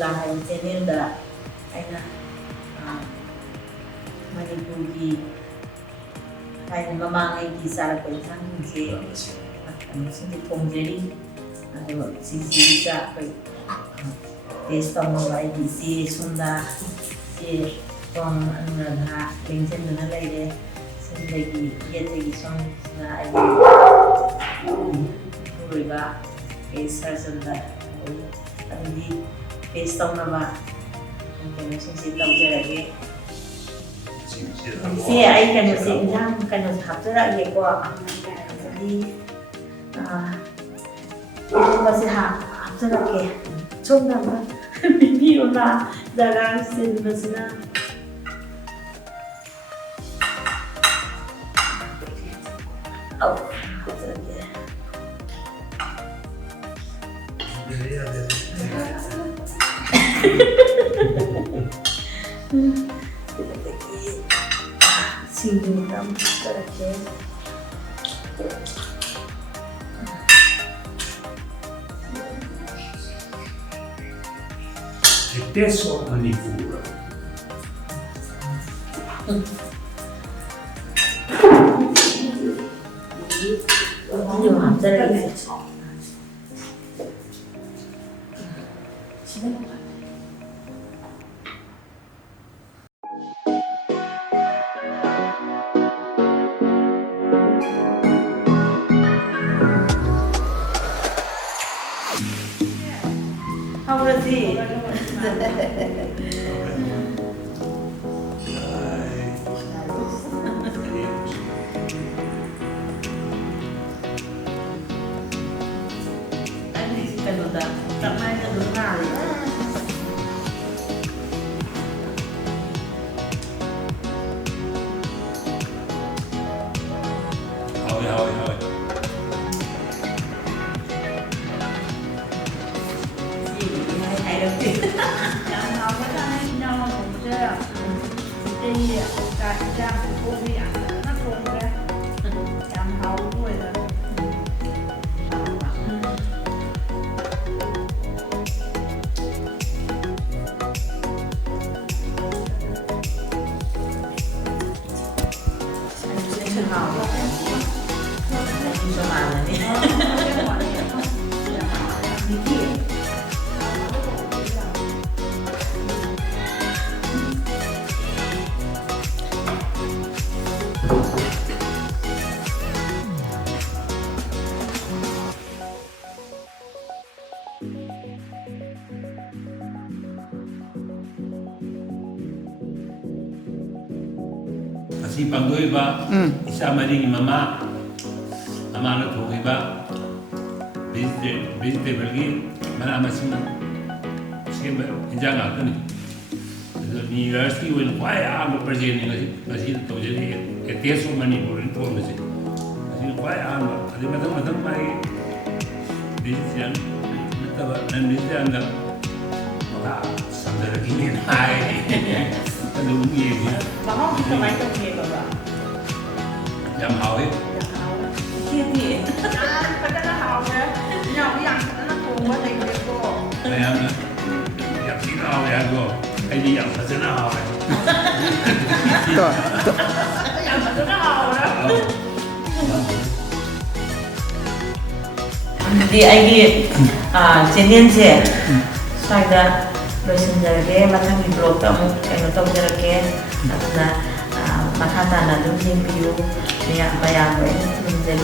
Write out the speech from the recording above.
ꯂꯤꯂꯥ ꯍꯥꯏꯕ ꯆꯦꯅꯦꯜꯗ ꯑꯩꯅ ꯃꯅꯤꯄꯨꯔꯒꯤ ꯊꯥꯏꯅ ꯃꯃꯥꯡꯉꯩꯒꯤ ꯆꯥꯔꯛꯄ ꯏꯟꯁꯥꯡꯁꯤꯡꯁꯦ ꯊꯣꯡꯖꯔꯤ ꯑꯗꯨꯒ ꯁꯤꯁꯤꯗ ꯑꯩꯈꯣꯏ ꯇꯦꯁ ꯇꯧꯅꯕ ꯑꯩꯒꯤ ꯏꯆꯦ ꯁꯣꯝꯗ ꯏꯆꯦ ꯇꯣꯝ ꯑꯅꯨꯔꯥꯙꯥ ꯂꯦꯡꯁꯤꯟꯗꯨꯅ ꯂꯩꯔꯦ ꯁꯤꯡꯗꯒꯤ ꯌꯦꯠꯇꯒꯤ ꯁꯣꯝꯁꯤꯅ ꯑꯩꯒꯤ ꯏꯄꯨꯔꯣꯏꯕ ꯁꯔꯆꯟꯗ ꯑꯗꯨꯗꯤ ꯇꯦꯁ ꯇꯧꯅꯕ ꯀꯩꯅꯣꯁꯤꯡꯁꯦ ꯇꯧꯖꯔꯒꯦ ꯏꯆꯦ ꯑꯩ ꯀꯩꯅꯣꯁꯦ ꯏꯟꯖꯥꯡ ꯀꯩꯅꯣꯁꯦ ꯍꯥꯞꯆꯔꯛꯑꯒꯦꯀꯣ ꯑꯗꯨꯗꯤ ꯏꯔꯣꯟꯕꯁꯦ ꯍꯥꯞꯆꯔꯛꯀꯦ ꯁꯣꯝꯗ ꯑꯃ ꯄꯤꯕꯤꯌꯣꯅ ꯖꯒꯥ ꯆꯤꯟꯕꯁꯤꯅꯍꯥꯞꯆꯔꯛꯀꯦ ꯁꯤꯡꯖꯨ ꯈꯔ ꯍꯥꯞꯆꯔꯛꯀꯦ The taste of Manipur. 좀 앞자락에 하우라지 그거다. 딱 맞는 누나. Hoi. Hay được chứ. Làm nào với anh nhau cùng chơi à? Đi cả trang của cô đi ăn nó cùng ra. Làm hậu rồi là Kasi pagdoiba, isa maring mama na tuhiba, vegetable gi, marama sing siyempre injang ako ni. Ni university when why am present kasi to jadi etes of Manipur in form kasi. Kasi why am adi madam mai decision nataba nan decision da sandara kini hai. Ano ngi Mà không thì mấy công nghiệp rồi ạ. Yam hao Kia thì phải cái nó hậu nữa. Nhau cái ăn nó cùng với tiền tiền cô. Ayan na. Yam sinaw yan ko. Ay di yam sa sinaw. Cái ăn mà tôi nó hậu đó. 근데 아이게 제년제 사이다 로신자게 마찬가지 블로그 아무 그냥 떠보자게 나나 마카다나 좀 쟁비요 그냥 마야고 문제리